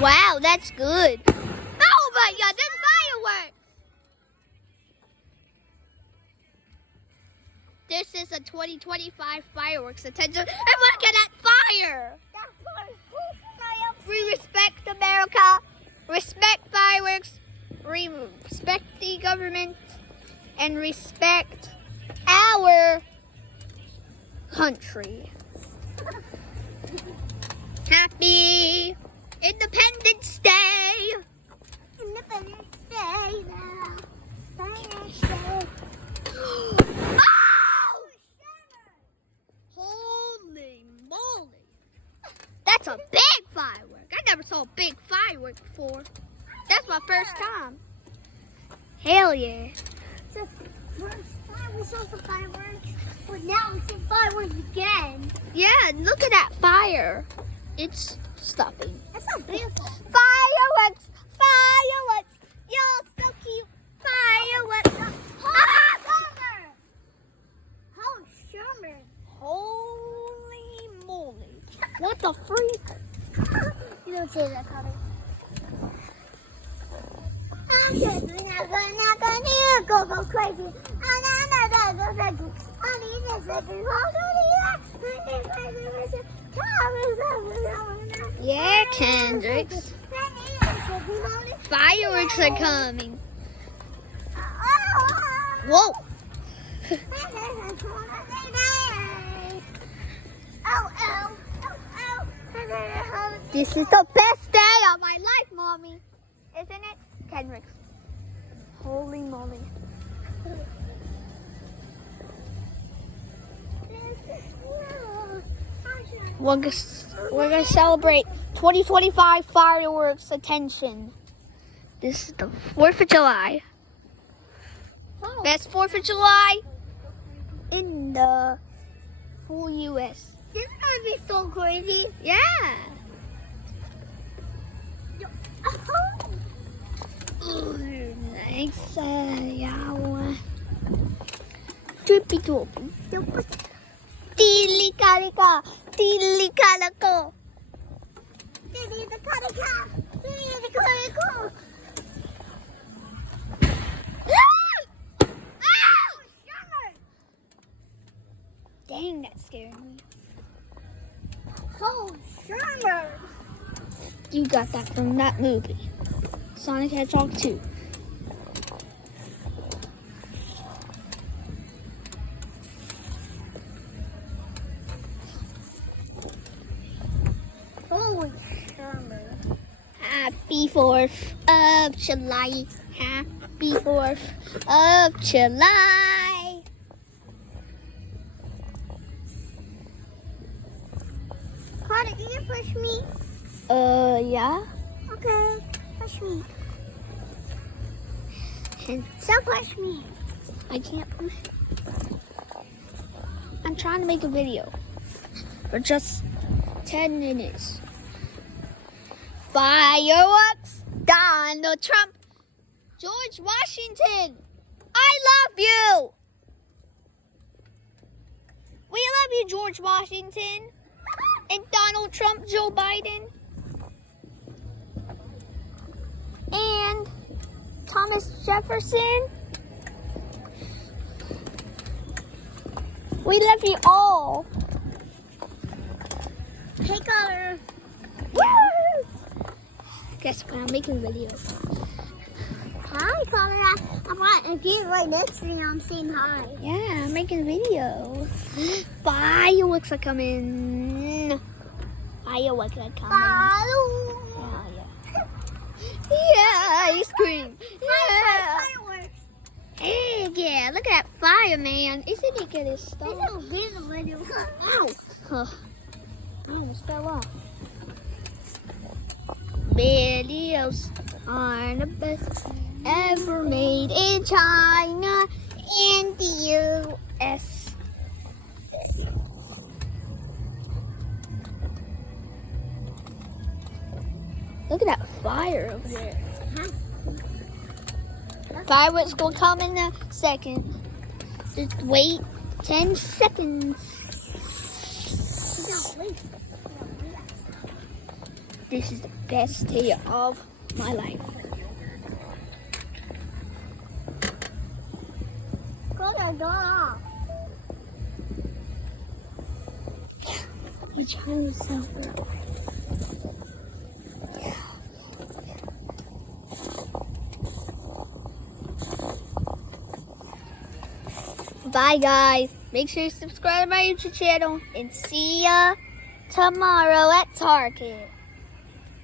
Wow, that's good. Oh my God, there's fireworks. This is a 2025 fireworks attention. And look at that fire. We respect America, respect fireworks, respect the government, and respect our country. Happy Independence Day! Independence Day now. Independence Day. Oh! Holy moly! That's a big firework. I never saw a big firework before. That's my first time. Hell yeah. So, first time we saw some fireworks, but now we see fireworks again. Yeah, look at that fire. It's stopping. That's so beautiful. Fireworks! Fireworks! You're so cute. Fireworks! Holy moly. What the freak? You don't say that, Connor. I'm just not gonna go crazy. I'm not gonna go crazy. I need this Yeah, Kendricks. Fireworks are coming. Whoa. This is the best day of my life, Mommy. Isn't it? Kendricks. Holy moly. We're gonna celebrate 2025 fireworks attention. This is the 4th of July. Best 4th of July in the whole U.S. This is gonna be so crazy. Yeah. Thanks, yeah. Drippy droppy. Tilikalika. Tilikalako. Dang, that scared me. Oh, sure. You got that from that movie, Sonic Hedgehog 2. Holy summer. Happy 4th of July. Happy 4th of July. Carter, can you push me? Yeah. Okay, push me. So push me. I can't push. I'm trying to make a video for just 10 minutes. Fireworks, Donald Trump, George Washington, I love you. We love you, George Washington, and Donald Trump, Joe Biden, and Thomas Jefferson. We love you all. Hey, Carter. Woo! Guess what? I'm making a video. Hi, Carter. I'm getting right next to you. I'm saying hi. Yeah, I'm making a video. Fireworks are coming. Fireworks are coming. Hello. Yeah, ice cream. Yeah. Fireworks. Hey, yeah, look at that fire, man. Isn't it good as stuff? This is a good video. Ow. Huh. I almost fell off. Videos are the best ever made in China and the U.S. Look at that fire over there. Fireworks will come in a second. Just wait 10 seconds. This is the best day of my life. Close the door. My child is so good. Bye guys. Make sure you subscribe to my YouTube channel and see ya tomorrow at Target.